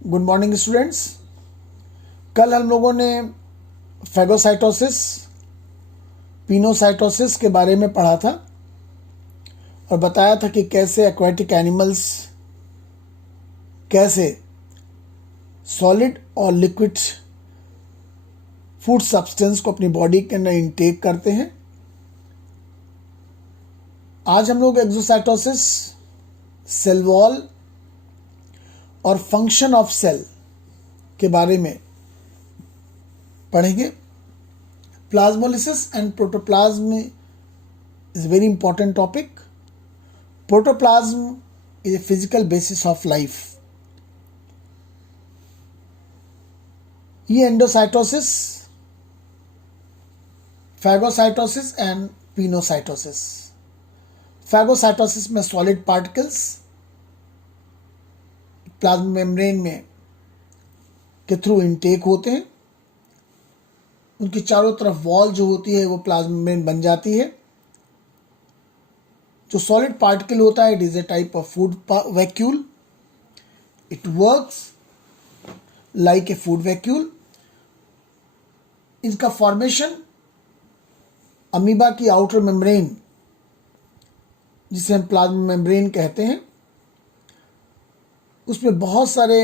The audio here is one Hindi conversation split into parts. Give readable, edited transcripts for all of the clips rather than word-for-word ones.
Good morning students. कल हम लोगों ने फैगोसाइटोसिस, पिनोसाइटोसिस के बारे में पढ़ा था और बताया था कि कैसे एक्वाटिक एनिमल्स कैसे सॉलिड और लिक्विड फूड सब्सटेंस को अपनी बॉडी के अंदर इनटेक करते हैं। आज हम लोग एक्सोसाइटोसिस, सेल वॉल और फंक्शन ऑफ सेल के बारे में पढ़ेंगे। Plasmolysis and protoplasm is very important topic. Protoplasm is a physical basis of life. ये endocytosis, phagocytosis and pinocytosis. Phagocytosis में सॉलिड पार्टिकल्स प्लाज्मा मेम्ब्रेन में के थ्रू इनटेक होते हैं। उनकी चारों तरफ वॉल जो होती है वो प्लाज्मा मेम्ब्रेन बन जाती है। जो सॉलिड पार्टिकल होता है, it is a type of food vacuole. It works like a food vacuole. इसका फॉर्मेशन अमीबा की आउटर मेम्ब्रेन, जिसे हम प्लाज्मा मेम्ब्रेन कहते हैं, उसमें बहुत सारे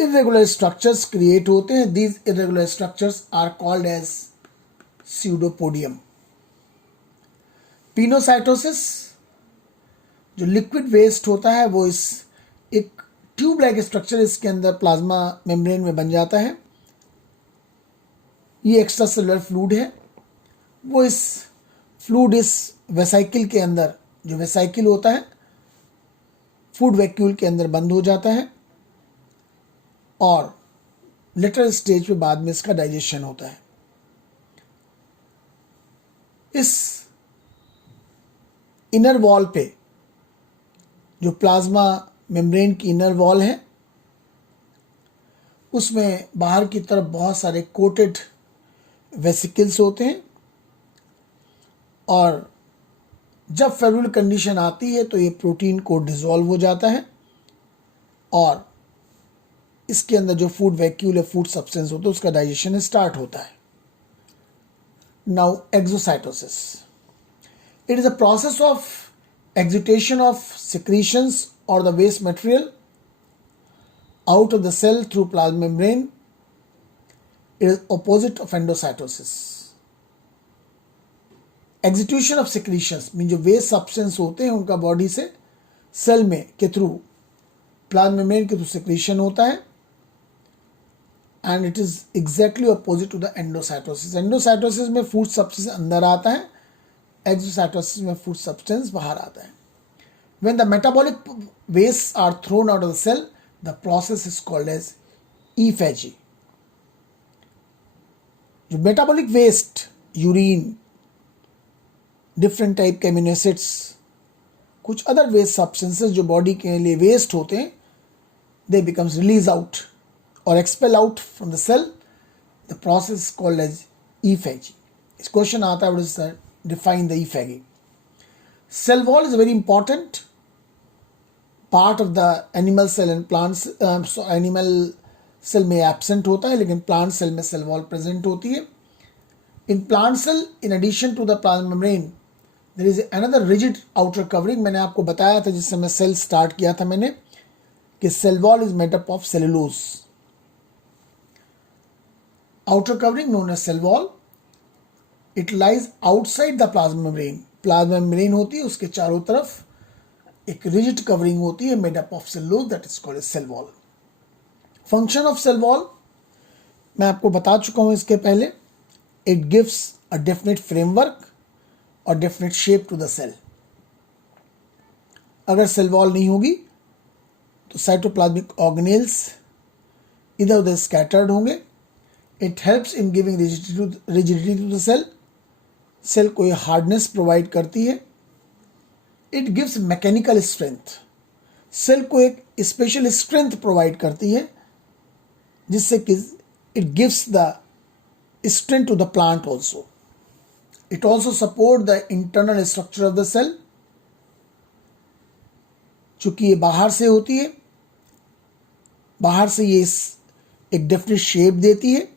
इरेगुलर स्ट्रक्चर्स क्रिएट होते हैं। These irregular structures are called as pseudopodium. Pinocytosis, जो लिक्विड वेस्ट होता है, वो इस एक ट्यूब लाइक स्ट्रक्चर इसके अंदर प्लाज्मा मेम्ब्रेन में बन जाता है। ये एक्स्ट्रा सेलुलर फ्लूइड है। वो इस फ्लूइड इस वेसाइकिल के अंदर, जो वेसाइकिल होता है, फूड वैक्यूल के अंदर बंद हो जाता है और लेटर स्टेज पे बाद में इसका डाइजेशन होता है। इस इनर वॉल पे, जो प्लाज्मा मेम्ब्रेन की इनर वॉल है, उसमें बाहर की तरफ बहुत सारे कोटेड वेसिकल्स होते हैं और जब फेब्रुलर कंडीशन आती है तो ये प्रोटीन को डिसॉल्व हो जाता है और इसके अंदर जो फूड वैक्यूल या फूड सब्सटेंस होता है उसका डाइजेशन स्टार्ट होता है। Now exocytosis, it is a process of exudation of secretions or the waste material out of the cell through plasma membrane. It is opposite of endocytosis. Exudation of secretions mean जो वेस्ट सब्सटेंस होते हैं उनका बॉडी से सेल में के थ्रू, प्लाज्मा मेम्ब्रेन के थ्रू सिक्रीशन होता है and it is exactly opposite to the endocytosis. Endocytosis में फूड सब्सटेंस अंदर आता है, एक्सोसाइटोसिस में फूड सब्सटेंस बाहर आता है। When the metabolic waste are thrown out of the cell, the process is called as ephagy. जो metabolic waste, urine, different type के अमीनो एसिड्स, कुछ अदर वेस्ट सब्सटेंसेस जो बॉडी के लिए वेस्ट होते हैं, दे बिकम्स रिलीज आउट और expel out from the cell. The process called as ephagy. इस क्वेश्चन आता है, what is the define the ephagy. Cell wall is very important part of the animal cell and plants. Animal cell में एब्सेंट होता है लेकिन प्लांट सेल में सेल वॉल प्रेजेंट होती है। In plant cell, in addition to the plasma membrane, there is another rigid outer covering. मैंने आपको बताया था जिस समय सेल स्टार्ट किया था मैंने, कि cell wall is made up of cellulose. Outer covering known as cell wall, it lies outside the plasma membrane. Plasma membrane होती है, उसके चारों तरफ एक रिजिड कवरिंग होती है made up of cellulose, that is called as cell wall. Function of cell wall मैं आपको बता चुका हूं इसके पहले। It gives a definite framework और definite shape to the cell. अगर सेल वॉल नहीं होगी तो साइटोप्लाज्मिक ऑर्गेनेल्स इधर उधर स्कैटर्ड होंगे। It helps in giving rigidity to the cell. Cell को ये हार्डनेस प्रोवाइड करती है। It gives mechanical strength. Cell को एक स्पेशल स्ट्रेंथ प्रोवाइड करती है जिससे कि it gives the strength to the plant also. It also support the internal structure of the cell. चूंकि ये बाहर से होती है बाहर से ये एक डेफिनेट शेप देती है,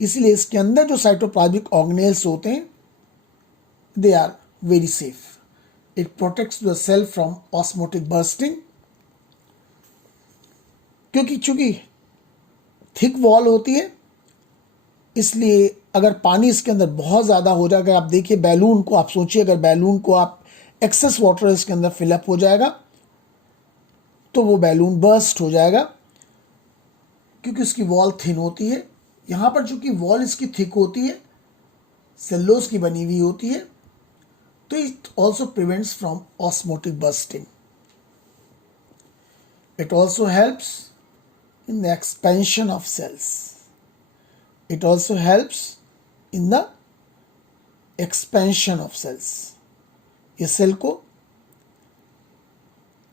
इसलिए इसके अंदर जो साइटोप्लाज्मिक ऑर्गेनेल्स होते हैं they are very safe. It protects the cell from osmotic bursting. क्योंकि चूंकि थिक वॉल होती है, इसलिए अगर पानी इसके अंदर बहुत ज़्यादा हो जाएगा, आप देखिए बैलून को, आप सोचिए अगर बैलून को आप एक्सेस वाटर इसके अंदर फिलअप हो जाएगा तो वो बैलून बर्स्ट हो जाएगा, क्योंकि उसकी वॉल थिन होती है. यहाँ पर चूंकि वॉल इसकी थिक होती है, सेल्यूलोज की बनी हुई होती है, तो it also prevents from osmotic bursting. It also helps in the expansion of cells. It also helps in the expansion of cells. ये सेल को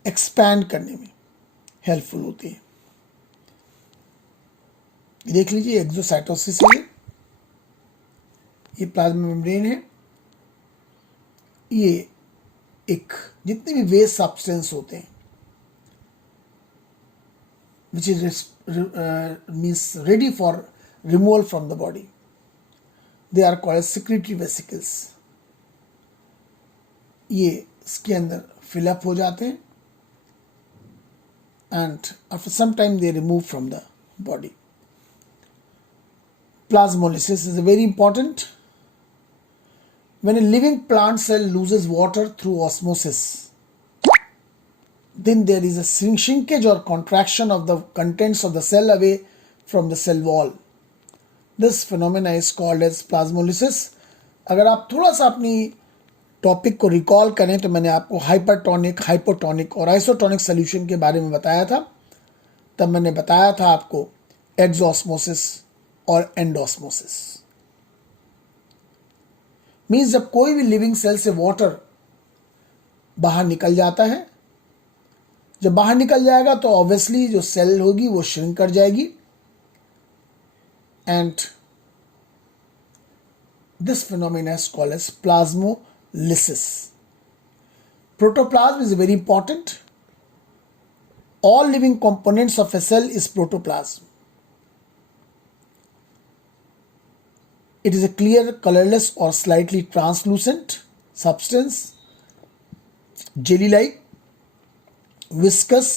एक्सपैंड करने में हेल्पफुल होती है. देख लीजिए एक्सोसाइटोसिस है, ये प्लाज्मा मेम्ब्रेन है. ये एक जितने भी वेस्ट सब्सटेंस होते हैं which is means ready for removal from the body, they are called as secretory vesicles. ये इसके अंदर फिलअप हो जाते हैं and after some time they remove from the body. Plasmolysis is very important. When a living plant cell loses water through osmosis, then there is a shrinkage or contraction of the contents of the cell away from the cell wall. This phenomena is called as plasmolysis. अगर आप थोड़ा सा अपनी टॉपिक को रिकॉल करें तो मैंने आपको हाइपरटोनिक, हाइपोटोनिक और आइसोटोनिक सोल्यूशन के बारे में बताया था. तब मैंने बताया था आपको एक्सोस्मोसिस और एंडोस्मोसिस. मीन्स जब कोई भी लिविंग सेल से वाटर बाहर निकल जाता है, जब बाहर निकल जाएगा तो ऑब्वियसली जो सेल होगी वो श्रिंक कर जाएगी and this phenomena is called as plasmolysis. Protoplasm is very important. All living components of a cell is protoplasm. It is a clear, colorless or slightly translucent substance, jelly-like, viscous,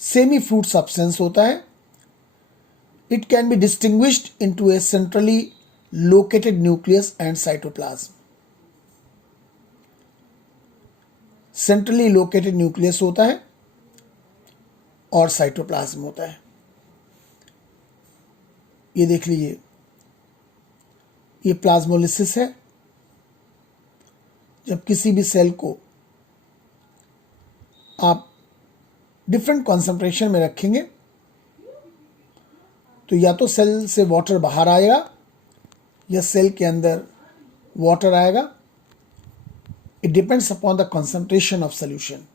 semi-fruit substance होता है. It can be distinguished into a centrally located nucleus and cytoplasm. Centrally located nucleus होता है और साइटोप्लाज्म होता है. ये देख लीजिए, ये प्लाज्मोलिसिस है. जब किसी भी सेल को आप डिफरेंट कॉन्सेंट्रेशन में रखेंगे तो या तो सेल से वाटर बाहर आएगा या सेल के अंदर वाटर आएगा. It depends upon the concentration of solution.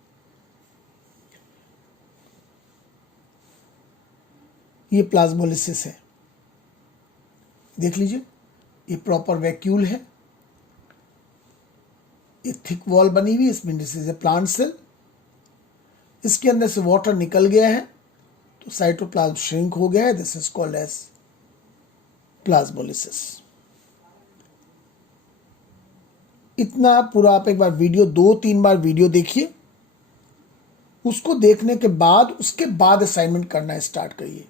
ये प्लाज्मोलिसिस है. देख लीजिए, ये प्रॉपर वैक्यूल है, ये थिक वॉल बनी हुई, इसमें this is a plant cell. इसके अंदर से वाटर निकल गया है तो साइटोप्लाज्म श्रिंक हो गया है. This is called as plasmolysis. इतना पूरा आप एक बार वीडियो 2-3 बार वीडियो देखिए. उसको देखने के बाद उसके बाद असाइनमेंट करना स्टार्ट करिए.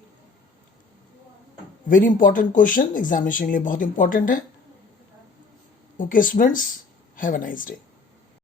वेरी इंपॉर्टेंट क्वेश्चन, एग्जामिनेशन के लिए बहुत इंपॉर्टेंट है. Okay students, have a nice day.